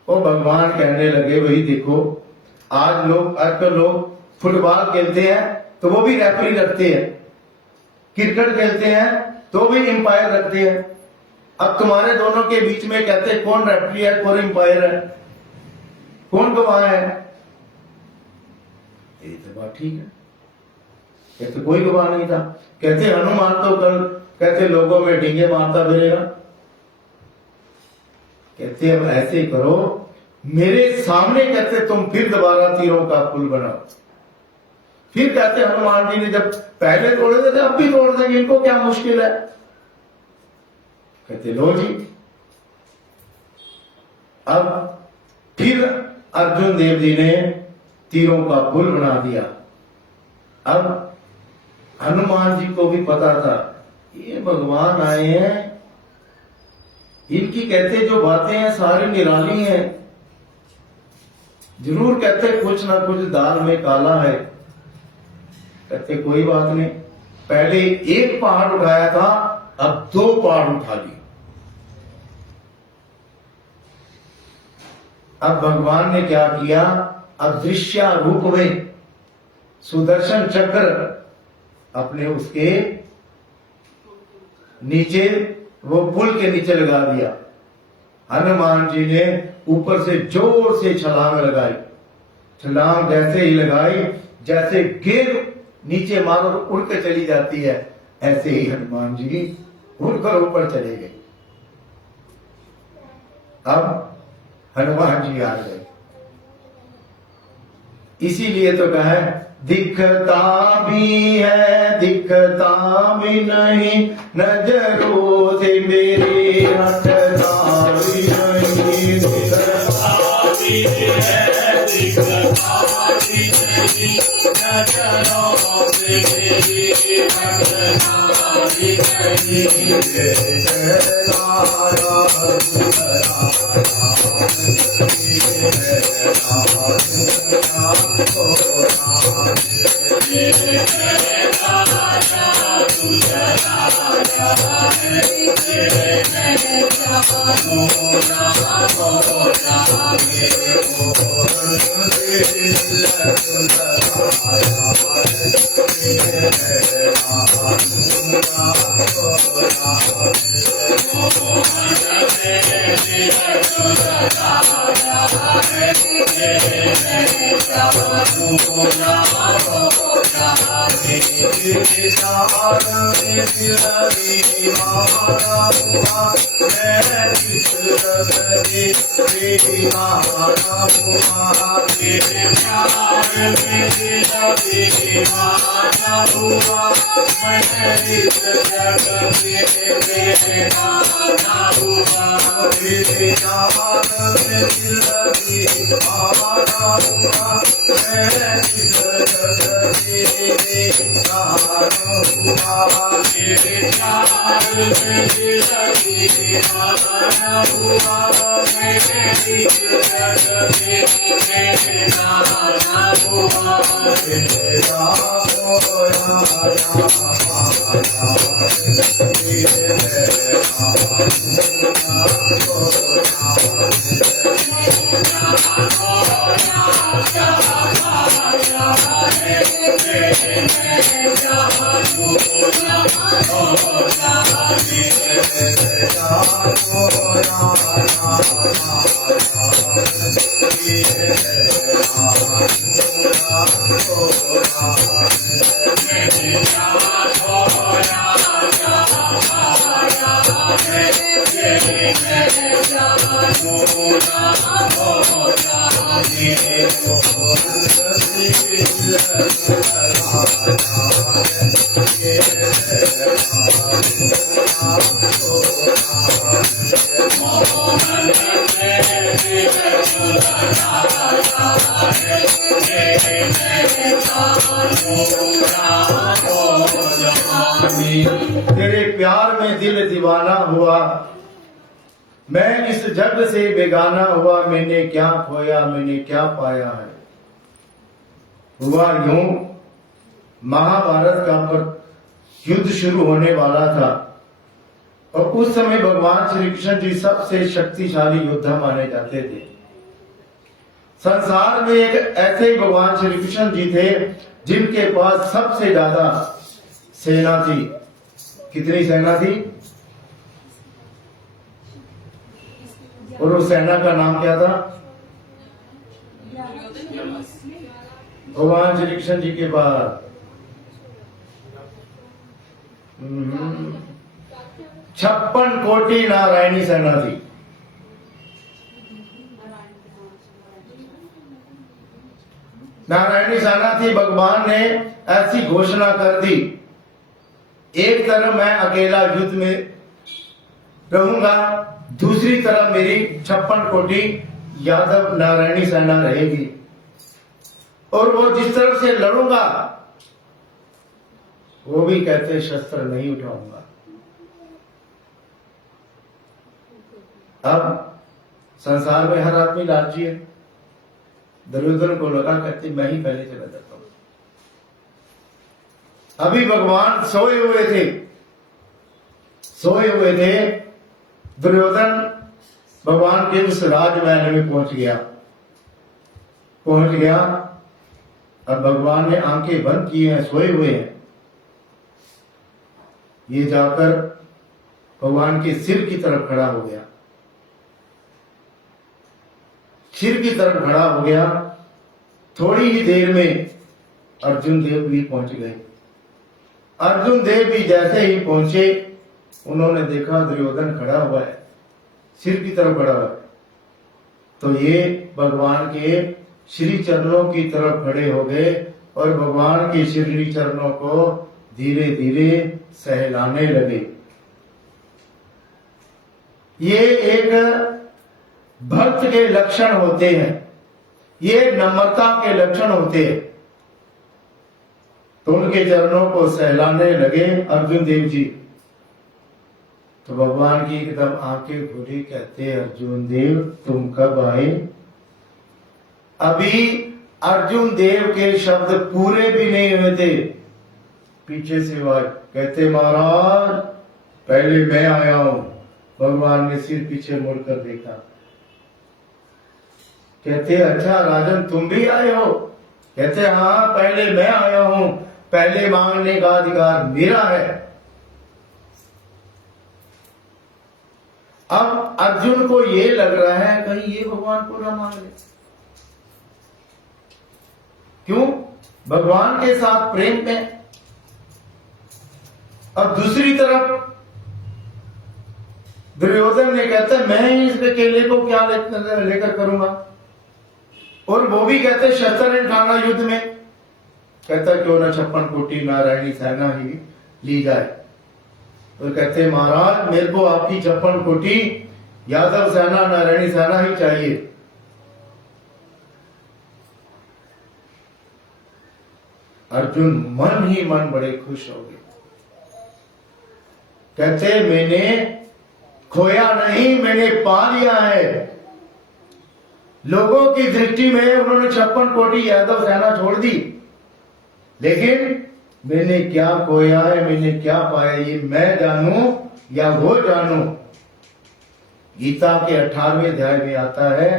और भगवान कहने लगे वही देखो, आजकल लोग फुटबॉल खेलते हैं तो वो भी रेफरी रखते हैं, क्रिकेट खेलते हैं तो भी एम्पायर रखते हैं। अब तुम्हारे दोनों के बीच में कहते कौन रेफरी है कौन एम्पायर है, कौन गवाह है? ये तो बात ठीक है। कहते कोई गवाह नहीं था। कहते हनुमान तो कल कहते लोगों में डींगे मारता फिरेगा। कहते अब ऐसे करो, मेरे सामने कहते तुम फिर दोबारा तीरों का पुल बनाओ। फिर कहते हनुमान जी ने जब पहले तोड़े थे अब भी तोड़ देंगे, इनको क्या मुश्किल है। कहते लो जी। अब फिर अर्जुन देव जी ने तीरों का पुल बना दिया। अब हनुमान जी को भी पता था ये भगवान आए हैं, इनकी कहते जो बातें हैं सारी निराली हैं, जरूर कहते कुछ ना कुछ दाल में काला है। कहते कोई बात नहीं, पहले एक पहाड़ उठाया था अब 2 पहाड़ उठा लिए। अब भगवान ने क्या किया, अदृश्य रूप में सुदर्शन चक्र अपने उसके नीचे, वो पुल के नीचे लगा दिया। हनुमान जी ने ऊपर से जोर से छलांग लगाई। छलांग जैसे ही लगाई, जैसे गेंद नीचे मारो उड़ के चली जाती है, ऐसे ही हनुमान जी उड़कर ऊपर चले गए। अब हनुमान जी आ गए। इसीलिए तो कहा है, दिखता भी है दिखता भी नहीं, नजरों से मेरे हटता भी नहीं। दिखता भी है दिखता भी नहीं, नजरों से मेरी हटता भी नहीं। तेरे प्यार में दिल दीवाना हुआ, मैं इस जग से बेगाना हुआ। मैंने क्या खोया मैंने क्या पाया है। हुआ यूं, महाभारत का युद्ध शुरू होने वाला था और उस समय भगवान श्री कृष्ण जी सबसे शक्तिशाली योद्धा माने जाते थे। संसार में एक ऐसे भगवान श्री कृष्ण जी थे जिनके पास सबसे ज्यादा सेना थी। कितनी सेना थी? और उस सेना का नाम क्या था? भगवान श्री कृष्ण जी के बाद 56 कोटि नारायणी सेना थी। नारायणी सेना थी। भगवान ने ऐसी घोषणा कर दी, एक तरफ मैं अकेला युद्ध में रहूंगा, दूसरी तरफ मेरी 56 कोटि यादव नारायणी सेना रहेगी और वो जिस तरफ से लड़ूंगा वो भी कहते शस्त्र नहीं उठाऊंगा। अब संसार में हर आदमी लालची है। दुर्योधन को लगा कहते मैं ही पहले चला जाता हूं। अभी भगवान सोए हुए थे। दुर्योधन भगवान के उस राजमहल में पहुंच गया और भगवान ने आंखें बंद की हैं, सोए हुए हैं। ये जाकर भगवान के सिर की तरफ खड़ा हो गया। सिर की तरफ खड़ा हो गया। थोड़ी ही देर में अर्जुन देव भी पहुंच गए। अर्जुन देव भी जैसे ही पहुंचे, उन्होंने देखा दुर्योधन खड़ा हुआ है, सिर की तरफ खड़ा हुआ है। तो ये भगवान के श्री चरणों की तरफ खड़े हो गए और भगवान के श्री चरणों को धीरे धीरे सहलाने लगे। ये एक भक्त के लक्षण होते हैं, ये नम्रता के लक्षण होते हैं। तो उनके चरणों को सहलाने लगे अर्जुन देव जी। तो भगवान की एकदम आंखें खुली, कहते अर्जुन देव तुम कब आए? अभी अर्जुन देव के शब्द पूरे भी नहीं हुए थे, पीछे से आवाज, कहते महाराज पहले मैं आया हूं। भगवान ने सिर पीछे मुड़कर देखा, कहते अच्छा राजन तुम भी आए हो? कहते हाँ पहले मैं आया हूं, पहले मांगने का अधिकार मेरा है। अब अर्जुन को ये लग रहा है कहीं ये भगवान को ना मांग ले। क्यों? भगवान के साथ प्रेम में। और दूसरी तरफ दुर्योधन ने कहता मैं इस केले को क्या लेकर करूंगा, और वो भी कहते शस्त्र ठाना युद्ध में। कहता क्यों ना 56 कोटि नारायणी सेना ही ली जाए। तो कहते महाराज मेरे को आपकी 56 कोटि यादव सेना नारायणी सेना ही चाहिए। अर्जुन मन ही मन बड़े खुश हो गए, कहते मैंने खोया नहीं, मैंने पा लिया है। लोगों की दृष्टि में उन्होंने 56 कोटि यादव सेना छोड़ दी, लेकिन मैंने क्या खोया है, मैंने क्या पाया, ये मैं जानूं या वो जानूं। गीता के 18वें अध्याय में आता है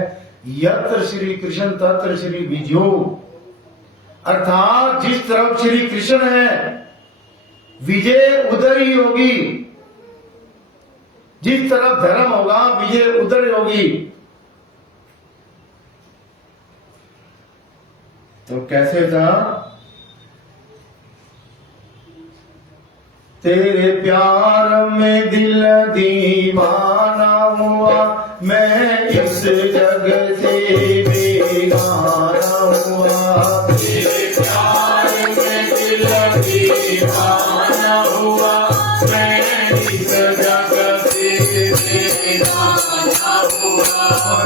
यत्र श्री कृष्ण तत्र श्री विजयो, अर्थात जिस तरफ श्री कृष्ण है विजय उधर ही होगी। जिस तरफ धर्म होगा विजय उधर ही होगी। तो कैसे था? तेरे प्यार में दिल दीवाना हुआ, मैं इस जग से बेगाना हुआ। तेरे प्यार में दिल दीवाना हुआ, मैं इस जग से बेगाना हुआ।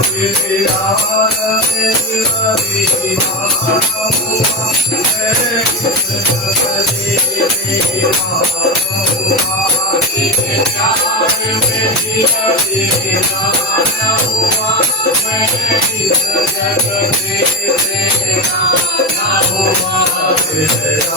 तेरे प्यार में दिल दीवाना हुआ, मैं इस जग से बेगाना हुआ। तेरे प्यार में दिल दीवाना हुआ, मैं इस जग से बेगाना हुआ। तेरा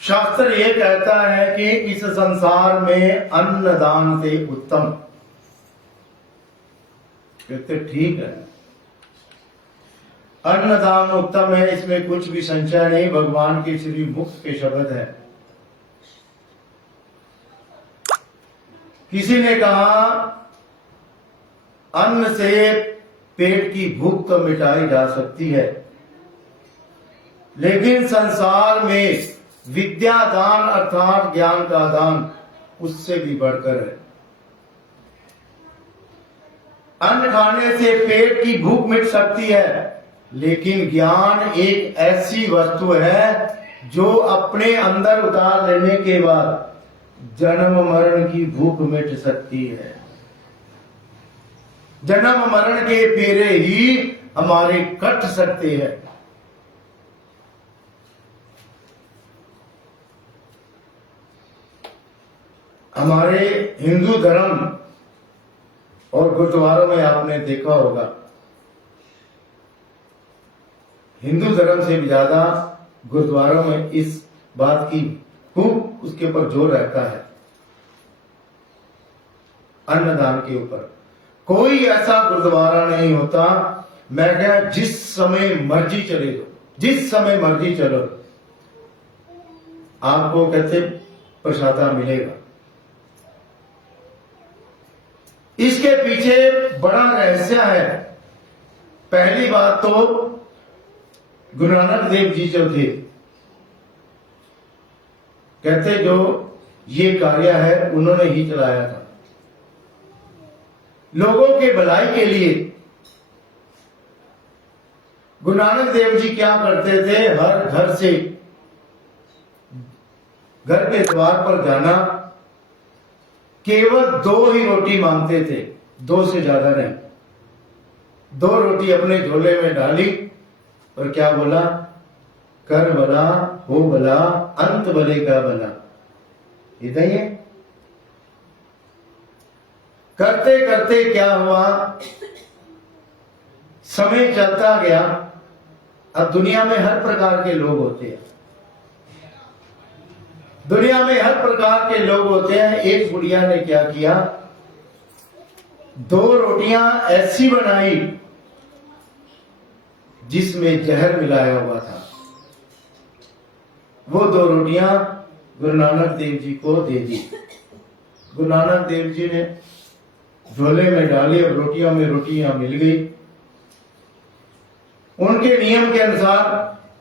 शास्त्र ये कहता है कि इस संसार में अन्नदान से उत्तम। कहते ठीक है, अन्नदान उत्तम है, इसमें कुछ भी संशय नहीं। भगवान के श्री मुख के शब्द है। किसी ने कहा अन्न से पेट की भूख तो मिटाई जा सकती है, लेकिन संसार में विद्या दान अर्थात ज्ञान का दान उससे भी बढ़कर है। अन्न खाने से पेट की भूख मिट सकती है, लेकिन ज्ञान एक ऐसी वस्तु है जो अपने अंदर उतार लेने के बाद जन्म मरण की भूख मिट सकती है। जन्म मरण के फेरे ही हमारे कट सकते हैं। हमारे हिंदू धर्म और गुरुद्वारों में आपने देखा होगा, हिंदू धर्म से भी ज्यादा गुरुद्वारों में इस बात की खूब उसके ऊपर जोर रहता है, अन्नदान के ऊपर। कोई ऐसा गुरुद्वारा नहीं होता, मैं क्या जिस समय मर्जी चले जाओ, जिस समय मर्जी चलो, आपको कहते प्रसादा मिलेगा। इसके पीछे बड़ा रहस्य है। पहली बात तो गुरु नानक देव जी जो थे, कहते जो ये कार्य है उन्होंने ही चलाया था लोगों के भलाई के लिए। गुरु नानक देव जी क्या करते थे, हर घर से घर के द्वार पर जाना, केवल 2 ही रोटी मांगते थे, 2 से ज्यादा नहीं। 2 रोटी अपने झोले में डाली और क्या बोला, कर भला हो भला अंत भले का भला। इतना ही है। करते करते क्या हुआ, समय चलता गया। अब दुनिया में हर प्रकार के लोग होते हैं, दुनिया में हर प्रकार के लोग होते हैं। एक बुढ़िया ने क्या किया, 2 रोटियां ऐसी बनाई जिसमें जहर मिलाया हुआ था। वो 2 रोटियां गुरु नानक देव जी को दे दी। गुरु नानक देव जी ने झोले में डाली, अब रोटियों में रोटियां मिल गई। उनके नियम के अनुसार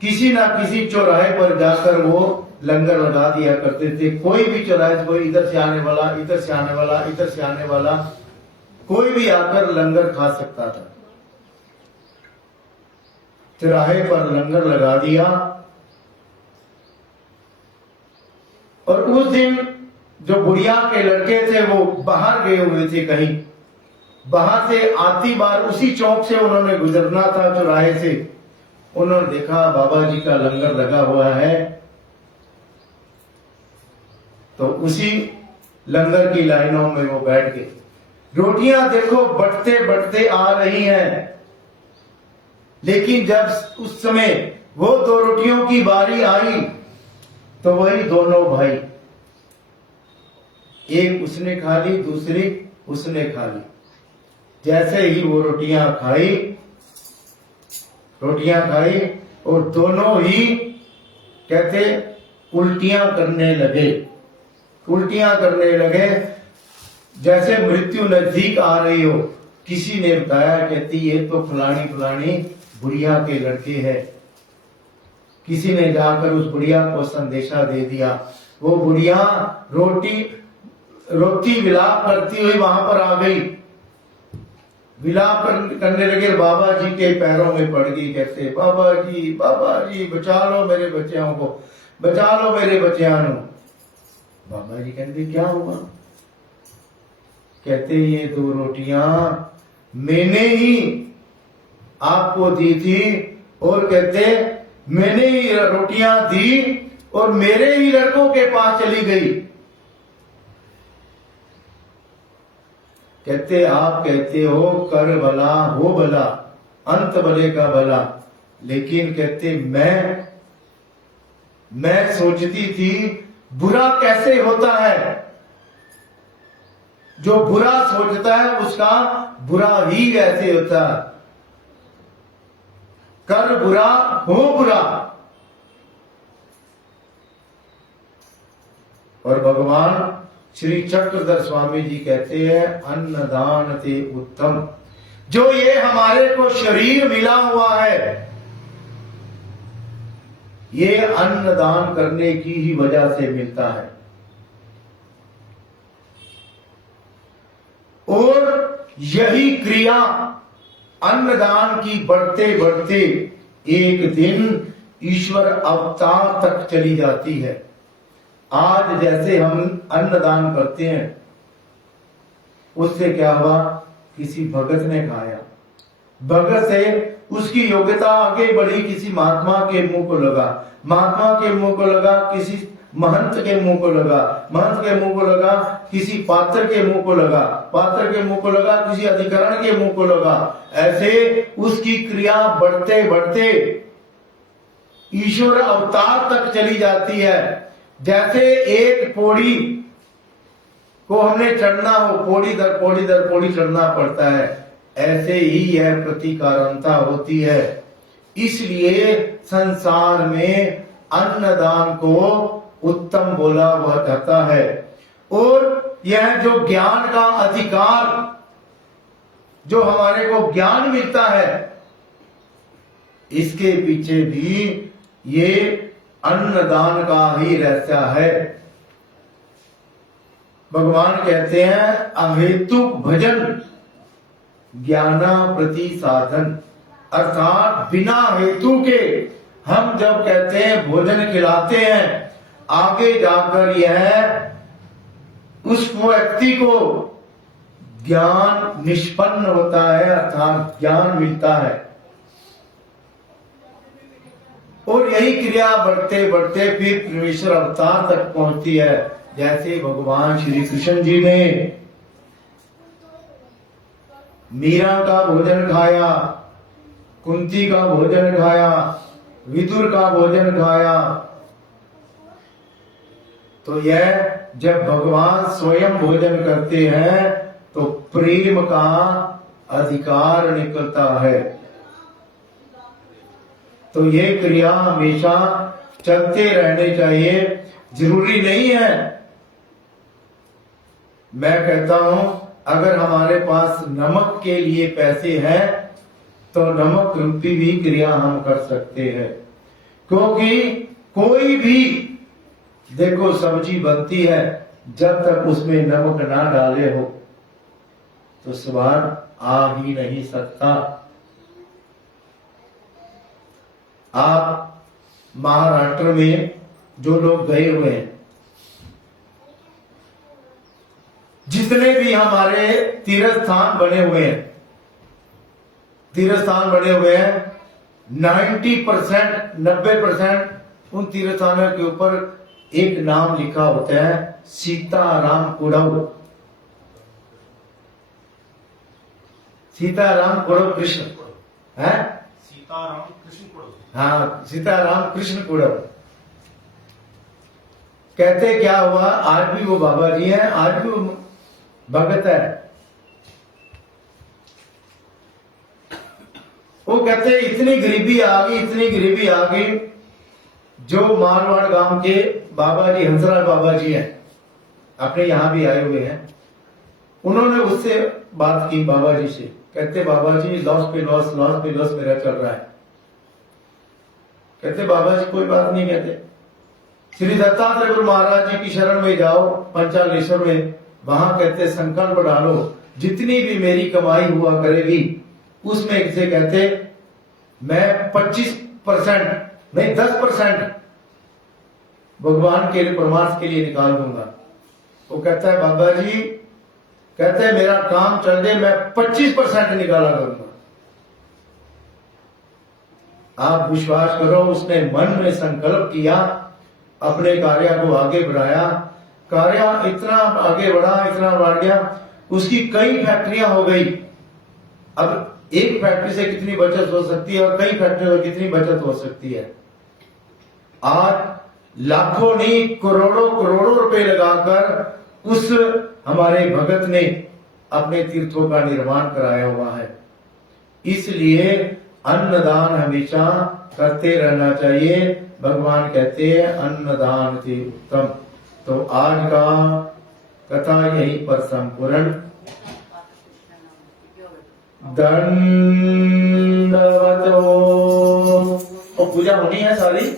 किसी ना किसी चौराहे पर जाकर वो लंगर लगा दिया करते थे। कोई भी चौराहे, कोई इधर से आने वाला, इधर से आने वाला, इधर से आने वाला, कोई भी आकर लंगर खा सकता था। चौराहे पर लंगर लगा दिया। और उस दिन जो बुढ़िया के लड़के थे वो बाहर गए हुए थे कहीं, बाहर से आती बार उसी चौक से उन्होंने गुजरना था, चौराहे से। उन्होंने देखा बाबा जी का लंगर लगा हुआ है, तो उसी लंगर की लाइनों में वो बैठ गए। रोटियां देखो बढ़ते बढ़ते आ रही हैं, लेकिन जब उस समय वो 2 रोटियों की बारी आई तो वही दोनों भाई, एक उसने खा ली, दूसरी उसने खा ली। जैसे ही वो रोटियां खाई और दोनों ही कहते उल्टियां करने लगे, जैसे मृत्यु नजदीक आ रही हो। किसी ने बताया, कहती ये तो फलानी फलानी बुढ़िया के लड़के है। किसी ने जाकर उस बुढ़िया को संदेशा दे दिया। वो बुढ़िया रोटी विलाप करती हुई वहां पर आ गई, विलाप करने लगे, बाबा जी के पैरों में पड़ गई। कहते बाबा जी बचा लो मेरे बच्चों को, बचा लो मेरे बच्चों। बाबा जी कहते क्या हुआ, कहते ये 2 रोटियां मैंने ही आपको दी थी, और कहते मैंने ही रोटियां दी और मेरे ही लड़कों के पास चली गई। कहते आप कहते हो कर भला हो भला अंत भले का भला, लेकिन कहते मैं सोचती थी बुरा कैसे होता है। जो बुरा सोचता है उसका बुरा ही वैसे होता है। कर बुरा हो बुरा। और भगवान श्री चक्रधर स्वामी जी कहते हैं अन्नदान ते उत्तम। जो ये हमारे को शरीर मिला हुआ है, ये अन्नदान करने की ही वजह से मिलता है। और यही क्रिया अन्नदान की बढ़ते बढ़ते एक दिन ईश्वर अवतार तक चली जाती है। आज जैसे हम अन्नदान करते हैं, उससे क्या हुआ, किसी भगत ने खाया, भगत से उसकी योग्यता आगे बढ़ी, किसी महात्मा के मुंह को लगा, महात्मा के मुंह को लगा, किसी महंत के मुंह को लगा, महंत के मुंह को लगा, किसी पात्र के मुंह को लगा, पात्र के मुंह को लगा, किसी अधिकरण के मुंह को लगा। ऐसे उसकी क्रिया बढ़ते बढ़ते ईश्वर अवतार तक चली जाती है। जैसे एक पौड़ी को हमने चढ़ना हो, पौड़ी दर पौड़ी दर पौड़ी चढ़ना पड़ता है, ऐसे ही यह प्रतिकारणता होती है। इसलिए संसार में अन्नदान को उत्तम बोला हुआ जाता है। और यह जो ज्ञान का अधिकार, जो हमारे को ज्ञान मिलता है, इसके पीछे भी ये अन्नदान का ही रहस्य है। भगवान कहते हैं अहेतुक भजन ज्ञाना प्रति साधन, अर्थात बिना हेतु के हम जब कहते हैं भोजन खिलाते हैं, आगे जाकर यह उस व्यक्ति को ज्ञान निष्पन्न होता है, अर्थात ज्ञान मिलता है। और यही क्रिया बढ़ते बढ़ते फिर परमेश्वर अवतार तक पहुंचती है। जैसे भगवान श्री कृष्ण जी ने मीरा का भोजन खाया, कुंती का भोजन खाया, विदुर का भोजन खाया, तो यह जब भगवान स्वयं भोजन करते हैं तो प्रेम का अधिकार निकलता है। तो ये क्रिया हमेशा चलते रहने चाहिए। जरूरी नहीं है, मैं कहता हूं अगर हमारे पास नमक के लिए पैसे हैं तो नमक रूपी भी क्रिया हम कर सकते हैं। क्योंकि कोई भी देखो सब्जी बनती है, जब तक उसमें नमक ना डाले हो तो स्वाद आ ही नहीं सकता। आप महाराष्ट्र में जो लोग गए हुए हैं, जितने भी हमारे तीर्थ स्थान बने हुए हैं, तीर्थ स्थान बने हुए हैं, 90% 90% उन तीर्थ स्थानों के ऊपर एक नाम लिखा होता है सीताराम कुड़व। सीताराम कुड़व कृष्ण है, सीताराम कृष्ण कुड़व। हाँ, सीताराम कृष्ण कुड़व। कहते क्या हुआ, आज भी वो बाबा जी हैं, आज भी वो भगत है। वो कहते इतनी गरीबी आ गई, इतनी गरीबी आ गई, जो मारवाड़ गांव के बाबा जी हंसराज बाबा जी हैं, अपने यहां भी आए हुए हैं, उन्होंने उससे बात की बाबा जी से। कहते बाबा जी लॉस पे लॉस, लॉस पे लॉस मेरा चल रहा है। कहते बाबा जी कोई बात नहीं। कहते श्री दत्तात्रेय गुरु महाराज जी की शरण में जाओ, पंचालेश्वर में, वहां कहते संकल्प डालो, जितनी भी मेरी कमाई हुआ करेगी उसमें से कहते मैं 25% नहीं 10% भगवान के लिए परमार्थ के लिए निकाल दूंगा। वो कहता है बाबा जी, कहते हैं मेरा काम चल जाए, मैं 25% निकाला करूंगा। आप विश्वास करो, उसने मन में संकल्प किया, अपने कार्य को आगे बढ़ाया, कार्य इतना आगे बढ़ा, इतना बढ़ गया, उसकी कई फैक्ट्रियां हो गई। अब एक फैक्ट्री से कितनी बचत हो सकती है और कई फैक्ट्रियों से कितनी बचत हो सकती है। आज लाखों नहीं करोड़ों करोड़ों रुपए लगाकर उस हमारे भगत ने अपने तीर्थों का निर्माण कराया हुआ है। इसलिए अन्नदान हमेशा करते रहना चाहिए। भगवान कहते हैं अन्नदान से उत्तम। तो आज का कथा यहीं पर संपूर्ण। दंडवतो। और पूजा होनी है सारी।